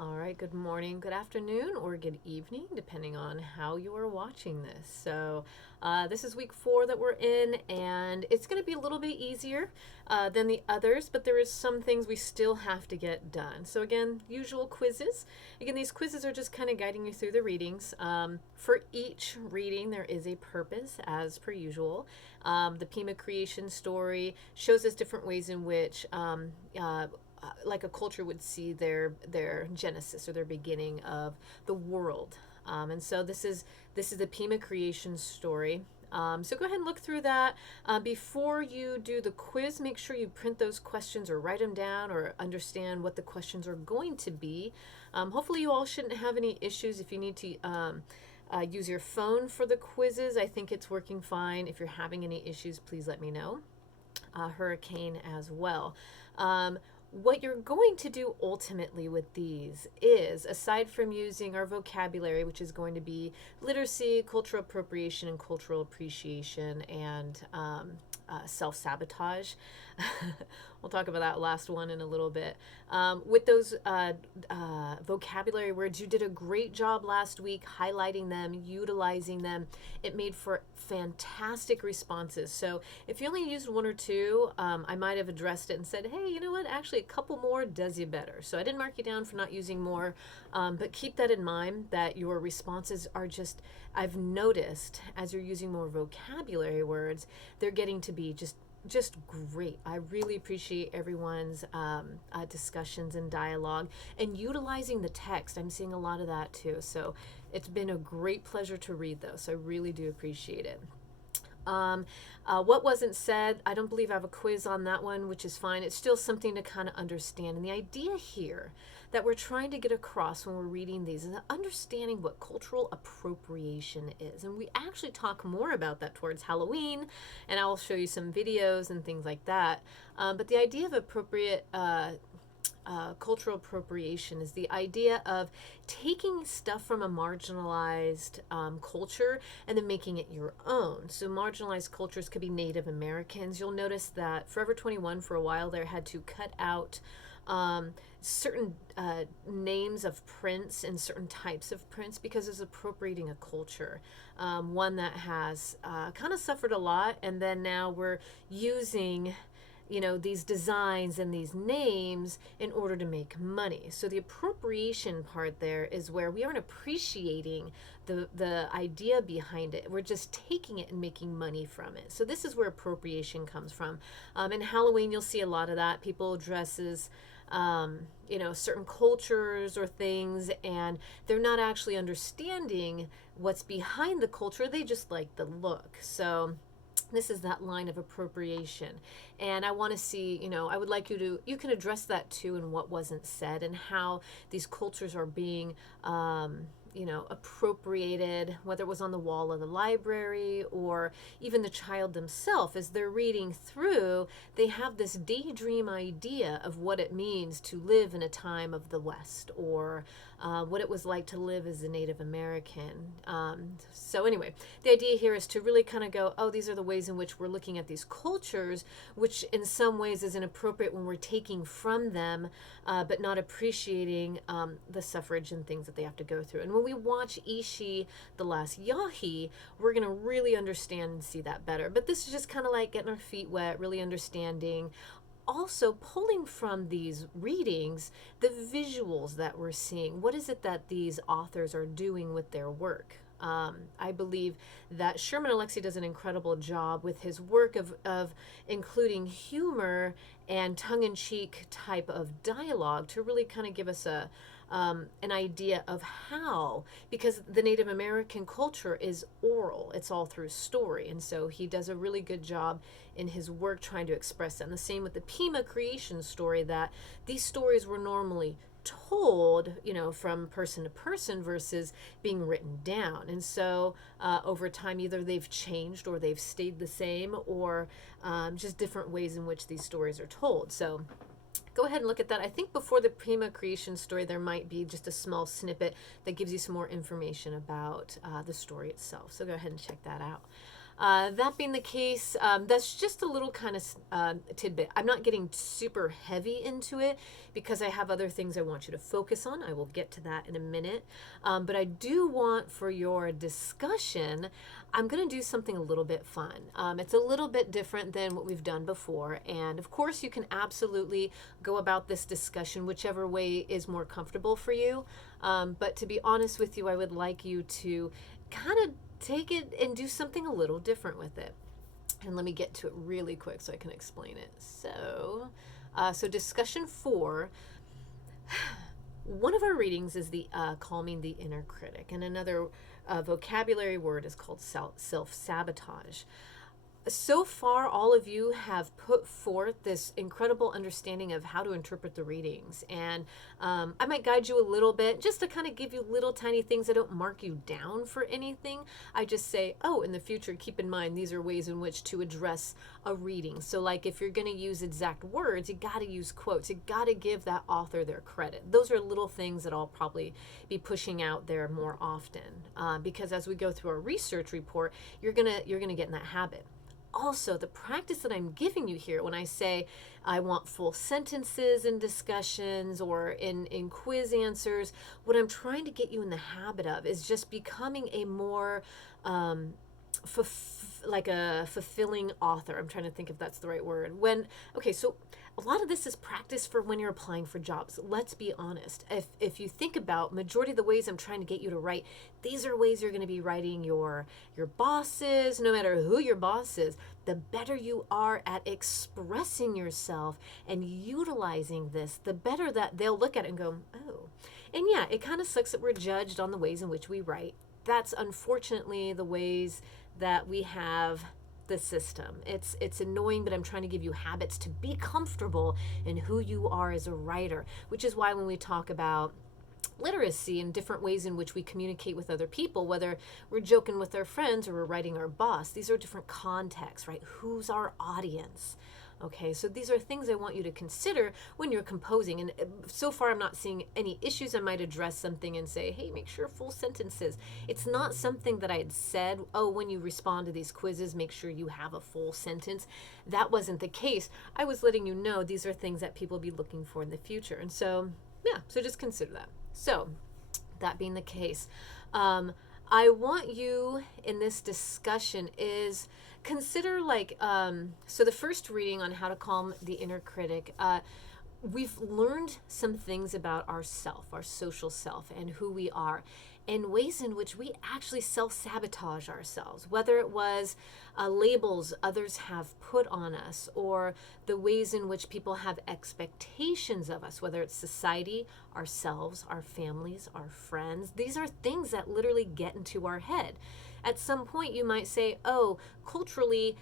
All right, good morning, good afternoon, or good evening, depending on how you are watching this. This is week 4 that we're in, and it's going to be a little bit easier than the others, but there is some things we still have to get done. So, again, usual quizzes. Again, these quizzes are just kind of guiding you through the readings. For each reading, there is a purpose, as per usual. The Pima creation story shows us different ways in which like a culture would see their genesis or their beginning of the world. And so this is the Pima creation story. So go ahead and look through that. Before you do the quiz, make sure you print those questions or write them down or understand what the questions are going to be. Hopefully you all shouldn't have any issues if you need to use your phone for the quizzes. I think it's working fine. If you're having any issues, please let me know. Hurricane as well. What you're going to do ultimately with these is, aside from using our vocabulary, which is going to be literacy, cultural appropriation, and cultural appreciation, and self sabotage. We'll talk about that last one in a little bit. With those vocabulary words, you did a great job last week highlighting them, utilizing them. It made for fantastic responses. So if you only used one or two, I might have addressed it and said, hey, you know what? Actually, a couple more does you better. So I didn't mark you down for not using more, but keep that in mind that your responses are just, I've noticed as you're using more vocabulary words, they're getting to be just great. I really appreciate everyone's discussions and dialogue and utilizing the text. I'm seeing a lot of that too. So it's been a great pleasure to read those. So I really do appreciate it. What wasn't said, I don't believe I have a quiz on that one, which is fine. It's still something to kind of understand. And the idea here that we're trying to get across when we're reading these is understanding what cultural appropriation is. And we actually talk more about that towards Halloween, and I'll show you some videos and things like that. But the idea of cultural appropriation is the idea of taking stuff from a marginalized culture and then making it your own. So marginalized cultures could be Native Americans. You'll notice that Forever 21 for a while there had to cut out certain names of prints and certain types of prints because it's appropriating a culture. One that has kind of suffered a lot, and then now we're using these designs and these names in order to make money. So the appropriation part there is where we aren't appreciating the idea behind it. We're just taking it and making money from it. So this is where appropriation comes from. In Halloween, you'll see a lot of that. People dresses certain cultures or things, and they're not actually understanding what's behind the culture. They just like the look. So this is that line of appropriation. And I want to see, I would like you can address that too, and what wasn't said and how these cultures are being, appropriated, whether it was on the wall of the library or even the child themselves. As they're reading through, they have this daydream idea of what it means to live in a time of the West, or what it was like to live as a Native American. So anyway, the idea here is to really kind of go, oh, these are the ways in which we're looking at these cultures, which in some ways is inappropriate when we're taking from them, but not appreciating the suffrage and things that they have to go through. And when we watch Ishi, The Last Yahi, we're going to really understand and see that better. But this is just kind of like getting our feet wet, really understanding. Also, pulling from these readings the visuals that we're seeing. What is it that these authors are doing with their work? I believe that Sherman Alexie does an incredible job with his work of including humor and tongue-in-cheek type of dialogue to really kind of give us an idea of how, because the Native American culture is oral, it's all through story, and so he does a really good job in his work trying to express that. And the same with the Pima creation story, that these stories were normally told, from person to person versus being written down. And so over time, either they've changed or they've stayed the same, or just different ways in which these stories are told. So go ahead and look at that. I think before the Pima creation story, there might be just a small snippet that gives you some more information about the story itself. So go ahead and check that out. That being the case, that's just a little kind of tidbit. I'm not getting super heavy into it because I have other things I want you to focus on. I will get to that in a minute. But I do want for your discussion, I'm going to do something a little bit fun. It's a little bit different than what we've done before. And of course, you can absolutely go about this discussion whichever way is more comfortable for you. But to be honest with you, I would like you to kind of take it and do something a little different with it. And let me get to it really quick so I can explain it. So discussion 4. One of our readings is the calming the inner critic, and another vocabulary word is called self-sabotage. So far, all of you have put forth this incredible understanding of how to interpret the readings. And I might guide you a little bit just to kind of give you little tiny things. I don't mark you down for anything. I just say, oh, in the future, keep in mind, these are ways in which to address a reading. So like if you're going to use exact words, you got to use quotes. You got to give that author their credit. Those are little things that I'll probably be pushing out there more often because as we go through our research report, you're gonna get in that habit. Also, the practice that I'm giving you here when I say I want full sentences in discussions or in quiz answers, what I'm trying to get you in the habit of is just becoming a more like a fulfilling author. I'm trying to think if that's the right word. So a lot of this is practice for when you're applying for jobs. Let's be honest. If you think about majority of the ways I'm trying to get you to write, these are ways you're going to be writing your bosses, no matter who your boss is. The better you are at expressing yourself and utilizing this, the better that they'll look at it and go, oh. And yeah, it kind of sucks that we're judged on the ways in which we write. That's unfortunately the ways that we have the system. It's annoying, but I'm trying to give you habits to be comfortable in who you are as a writer, which is why when we talk about literacy and different ways in which we communicate with other people, whether we're joking with our friends or we're writing our boss, these are different contexts, right? Who's our audience? Okay, so these are things I want you to consider when you're composing. And so far, I'm not seeing any issues. I might address something and say, hey, make sure full sentences. It's not something that I had said, oh, when you respond to these quizzes, make sure you have a full sentence. That wasn't the case. I was letting you know these are things that people will be looking for in the future. And so, yeah, so just consider that. So, that being the case, I want you in this discussion is consider so the first reading on how to calm the inner critic, we've learned some things about our social self and who we are and ways in which we actually self-sabotage ourselves, whether it was labels others have put on us or the ways in which people have expectations of us, whether it's society, ourselves, our families, our friends. These are things that literally get into our head. At some point you might say, oh, culturally,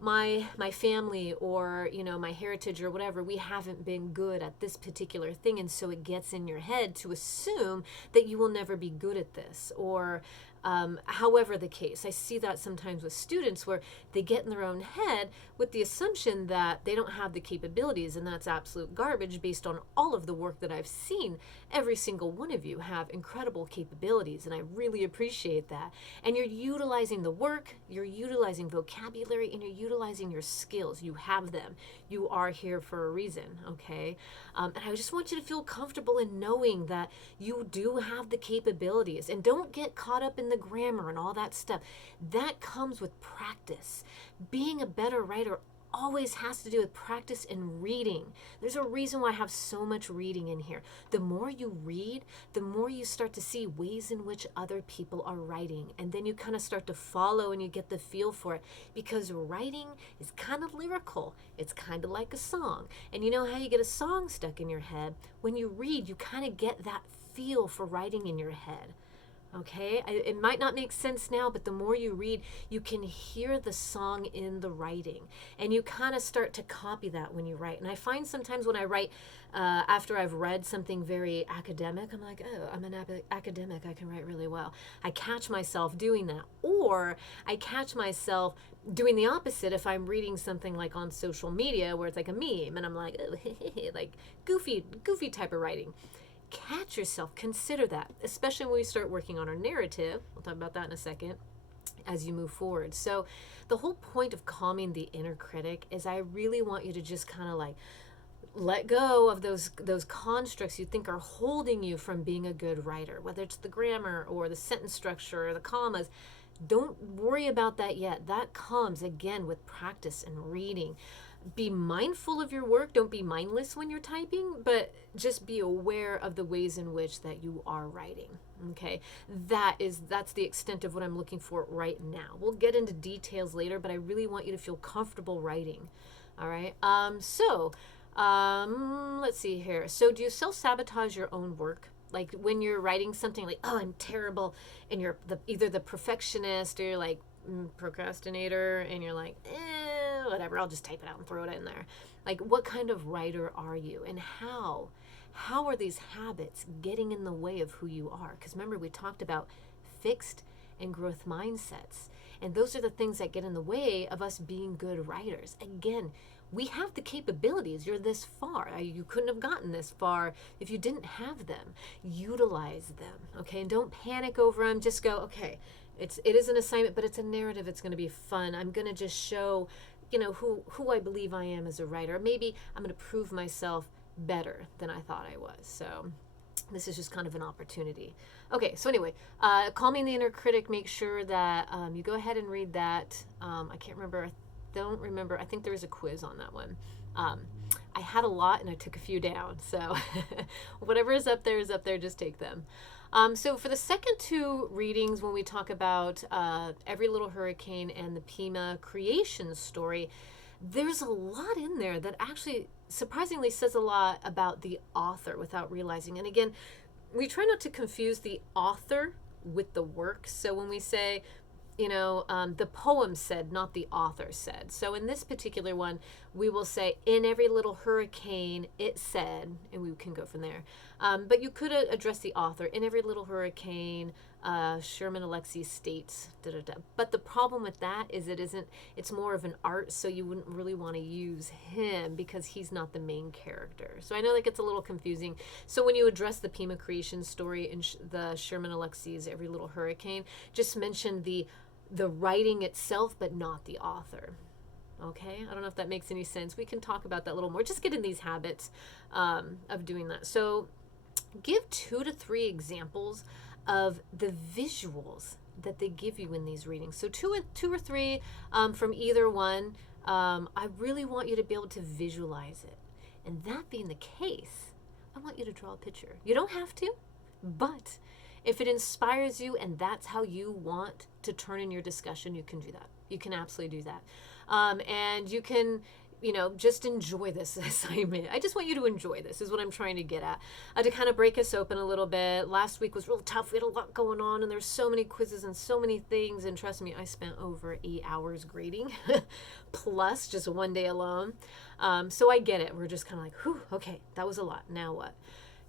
my family or, my heritage or whatever, we haven't been good at this particular thing. And so it gets in your head to assume that you will never be good at this or however the case. I see that sometimes with students where they get in their own head with the assumption that they don't have the capabilities, and that's absolute garbage based on all of the work that I've seen. Every single one of you have incredible capabilities, and I really appreciate that. And you're utilizing the work, you're utilizing vocabulary, and you're utilizing your skills. You have them. You are here for a reason, okay? And I just want you to feel comfortable in knowing that you do have the capabilities, and don't get caught up in the grammar and all that stuff. That comes with practice. Being a better writer always has to do with practice and reading. There's a reason why I have so much reading in here. The more you read, the more you start to see ways in which other people are writing. And then you kind of start to follow and you get the feel for it, because writing is kind of lyrical. It's kind of like a song. And you know how you get a song stuck in your head? When you read, you kind of get that feel for writing in your head. Okay, it might not make sense now, but the more you read, you can hear the song in the writing, and you kind of start to copy that when you write. And I find sometimes when I write, after I've read something very academic, I'm like, oh, I'm an academic, I can write really well. I catch myself doing that, or I catch myself doing the opposite if I'm reading something like on social media where it's like a meme, and I'm like, oh, like goofy type of writing. Catch yourself, consider that, especially when we start working on our narrative. We'll talk about that in a second. as you move forward. So the whole point of calming the inner critic is I really want you to just kind of like let go of those constructs you think are holding you from being a good writer, whether it's the grammar or the sentence structure or the commas. Don't worry about that yet. That comes again with practice and reading. Be mindful of your work. Don't be mindless when you're typing, but just be aware of the ways in which that you are writing. Okay, that's the extent of what I'm looking for right now. We'll get into details later, but I really want you to feel comfortable writing. All right. Let's see here. So do you self-sabotage your own work? Like when you're writing something like, oh, I'm terrible, and you're either the perfectionist or you're like procrastinator, and you're like, whatever, I'll just type it out and throw it in there. Like, what kind of writer are you, and how are these habits getting in the way of who you are? Because remember, we talked about fixed and growth mindsets, and those are the things that get in the way of us being good writers. Again, we have the capabilities. You're this far. You couldn't have gotten this far if you didn't have them. Utilize them, okay? And don't panic over them. Just go, okay, it is an assignment, but it's a narrative. It's going to be fun. I'm going to just show, who I believe I am as a writer. Maybe I'm going to prove myself better than I thought I was. So this is just kind of an opportunity. Okay, so anyway, Calming the Inner Critic, make sure that you go ahead and read that. I can't remember. Don't remember. I think there was a quiz on that one. I had a lot and I took a few down. So whatever is up there, just take them. So for the second two readings, when we talk about Every Little Hurricane and the Pima creation story, there's a lot in there that actually surprisingly says a lot about the author without realizing. And again, we try not to confuse the author with the work. So when we say, the poem said, not the author said. So in this particular one, we will say, in every little hurricane, it said, and we can go from there. But you could address the author. In every little hurricane, Sherman Alexie states, da, da, da. But the problem with that is it's more of an art, so you wouldn't really want to use him because he's not the main character. So I know that gets a little confusing. So when you address the Pima creation story in the Sherman Alexie's Every Little Hurricane, just mention the writing itself, but not the author. Okay, I don't know if that makes any sense. We can talk about that a little more. Just get in these habits of doing that. So give 2 to 3 examples of the visuals that they give you in these readings. So two or three from either one. I really want you to be able to visualize it. And that being the case, I want you to draw a picture. You don't have to, but if it inspires you and that's how you want to turn in your discussion, you can do that. You can absolutely do that. And you can, just enjoy this assignment. I just want you to enjoy this is what I'm trying to get at. To kind of break us open a little bit. Last week was real tough. We had a lot going on and there's so many quizzes and so many things. And trust me, I spent over 8 hours grading plus just one day alone. So I get it. We're just kind of like, whew, okay, that was a lot. Now what?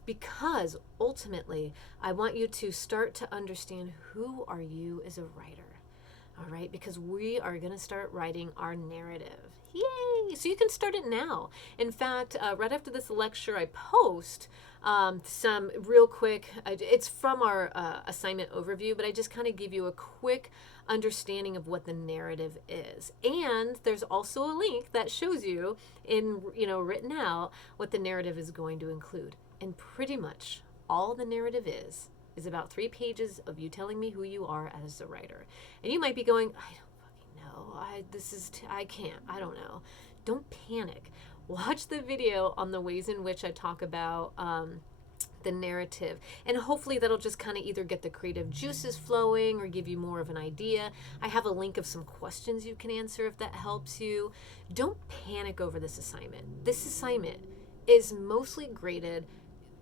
Because ultimately, I want you to start to understand who are you as a writer. All right, because we are going to start writing our narrative. Yay! So you can start it now. In fact, right after this lecture, I post some real quick, it's from our assignment overview, but I just kind of give you a quick understanding of what the narrative is. And there's also a link that shows you in, written out what the narrative is going to include. And pretty much all the narrative is about 3 pages of you telling me who you are as a writer. And you might be going, I don't fucking know. I can't. I don't know. Don't panic. Watch the video on the ways in which I talk about the narrative. And hopefully that'll just kind of either get the creative juices flowing or give you more of an idea. I have a link of some questions you can answer if that helps you. Don't panic over this assignment. This assignment is mostly graded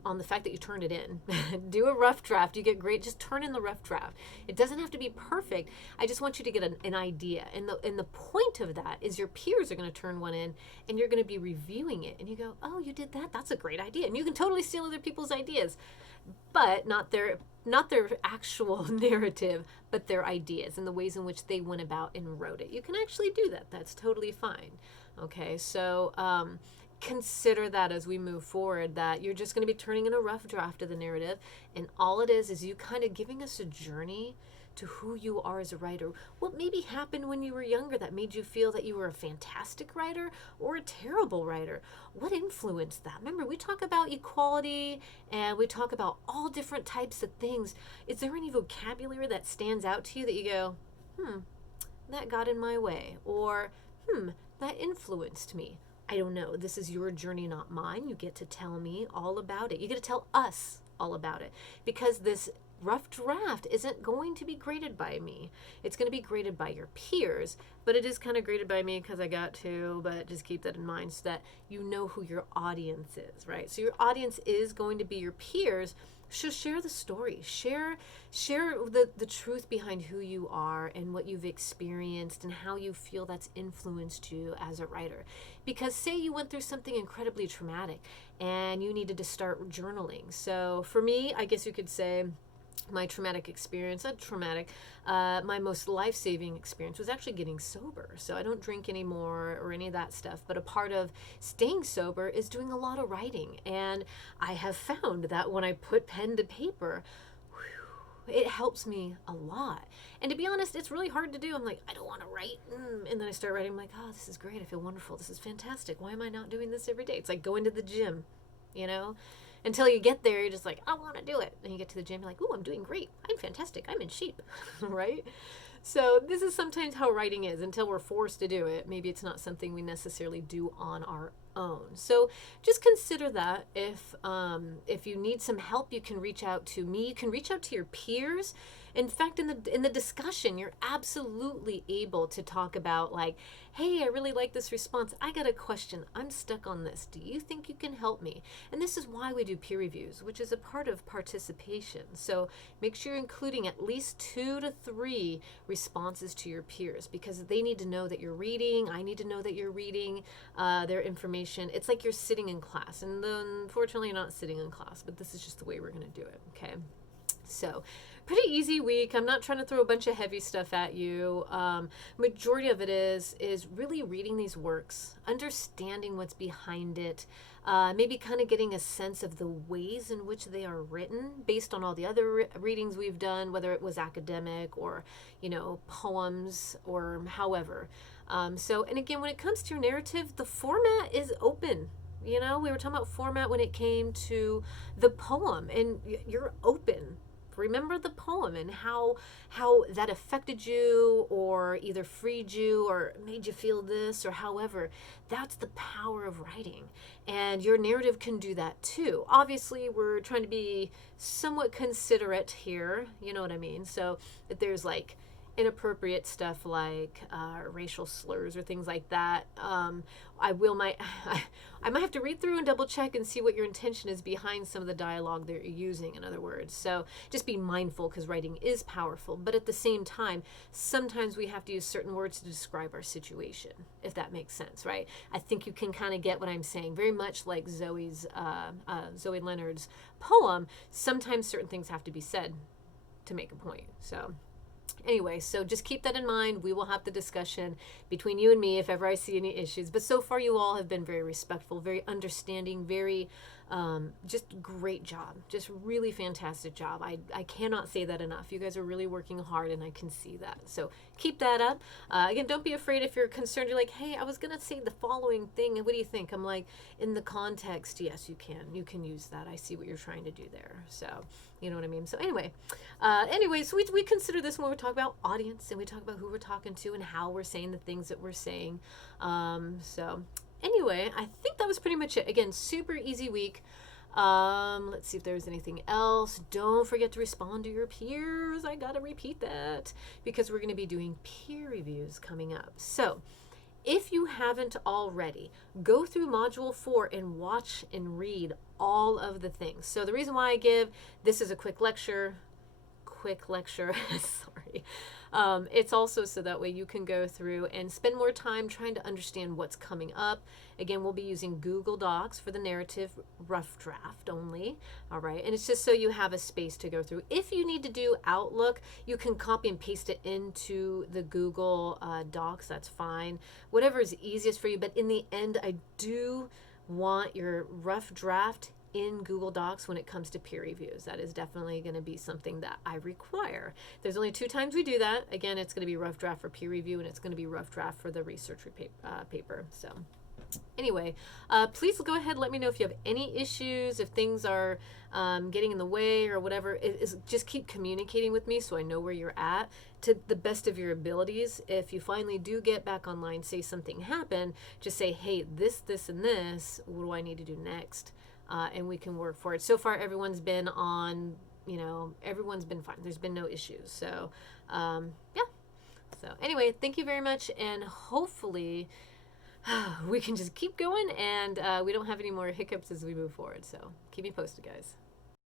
on the fact that you turned it in. Do a rough draft. You get great. Just turn in the rough draft. It doesn't have to be perfect. I just want you to get an idea. And the point of that is your peers are going to turn one in and you're going to be reviewing it. And you go, oh, you did that? That's a great idea. And you can totally steal other people's ideas. But not their actual narrative, but their ideas and the ways in which they went about and wrote it. You can actually do that. That's totally fine. Okay, so consider that as we move forward, that you're just going to be turning in a rough draft of the narrative, and all it is you kind of giving us a journey to who you are as a writer. What maybe happened when you were younger that made you feel that you were a fantastic writer or a terrible writer? What influenced that? Remember, we talk about equality and we talk about all different types of things. Is there any vocabulary that stands out to you that you go, that got in my way? Or, that influenced me? I don't know. This is your journey, not mine. You get to tell me all about it. You get to tell us all about it, because this rough draft isn't going to be graded by me. It's going to be graded by your peers, but it is kind of graded by me because I got to, but just keep that in mind so that you know who your audience is, right? So your audience is going to be your peers. So share the story, share the truth behind who you are and what you've experienced and how you feel that's influenced you as a writer. Because say you went through something incredibly traumatic and you needed to start journaling. So for me, I guess you could say my traumatic experience, my most life-saving experience was actually getting sober. So I don't drink anymore or any of that stuff, but a part of staying sober is doing a lot of writing. And I have found that when I put pen to paper, it helps me a lot. And to be honest, it's really hard to do. I'm like, I don't want to write. And then I start writing. I'm like, oh, this is great. I feel wonderful. This is fantastic. Why am I not doing this every day? It's like going to the gym, Until you get there, you're just like, I want to do it. And you get to the gym, you're like, ooh, I'm doing great. I'm fantastic. I'm in shape, right? So this is sometimes how writing is until we're forced to do it. Maybe it's not something we necessarily do on our own. So just consider that if you need some help, you can reach out to me. You can reach out to your peers. In fact, in the discussion, you're absolutely able to talk about like, hey, I really like this response. I got a question. I'm stuck on this. Do you think you can help me? And this is why we do peer reviews, which is a part of participation. So make sure you're including at least 2 to 3 responses to your peers, because they need to know that you're reading. I need to know that you're reading their information. It's like you're sitting in class, and unfortunately you're not sitting in class, but this is just the way we're going to do it, okay? So pretty easy week. I'm not trying to throw a bunch of heavy stuff at you. Majority of it is really reading these works, understanding what's behind it, maybe kind of getting a sense of the ways in which they are written based on all the other readings we've done, whether it was academic or, poems or however. And again, when it comes to your narrative, the format is open. We were talking about format when it came to the poem, and you're open. Remember the poem and how that affected you or either freed you or made you feel this or however. That's the power of writing. And your narrative can do that too. Obviously, we're trying to be somewhat considerate here. You know what I mean? So if there's like inappropriate stuff like racial slurs or things like that, I might have to read through and double check and see what your intention is behind some of the dialogue that you're using, in other words. So just be mindful, because writing is powerful, but at the same time, sometimes we have to use certain words to describe our situation, if that makes sense, right? I think you can kind of get what I'm saying. Very much like Zoe Leonard's poem, sometimes certain things have to be said to make a point. So anyway, so just keep that in mind. We will have the discussion between you and me if ever I see any issues. But so far, you all have been very respectful, very understanding, very just great job. Just really fantastic job. I cannot say that enough. You guys are really working hard, and I can see that. So keep that up. Again, don't be afraid if you're concerned. You're like, hey, I was going to say the following thing, and what do you think? I'm like, in the context, yes, you can. You can use that. I see what you're trying to do there. So you know what I mean? So so we consider this when we talk about audience, and we talk about who we're talking to and how we're saying the things that we're saying. Anyway, I think that was pretty much it. Again, super easy week. Let's see if there's anything else. Don't forget to respond to your peers. I gotta repeat that, because we're going to be doing peer reviews coming up. So if you haven't already, go through Module 4 and watch and read all of the things. So the reason why I give this is a quick lecture, sorry. It's also so that way you can go through and spend more time trying to understand what's coming up. Again, we'll be using Google Docs for the narrative rough draft only. All right. And it's just so you have a space to go through. If you need to do Outlook, you can copy and paste it into the Google Docs. That's fine. Whatever is easiest for you. But in the end, I do want your rough draft in Google Docs when it comes to peer reviews. That is definitely going to be something that I require. There's only 2 times we do that. Again, it's going to be rough draft for peer review, and it's going to be rough draft for the research paper. So anyway, please go ahead and let me know if you have any issues, if things are getting in the way or whatever. Just keep communicating with me so I know where you're at to the best of your abilities. If you finally do get back online, say something happened, just say, hey, this, and this, what do I need to do next? And we can work for it. So far, everyone's been on, everyone's been fine. There's been no issues. So, yeah. So anyway, thank you very much. And hopefully we can just keep going and we don't have any more hiccups as we move forward. So keep me posted, guys.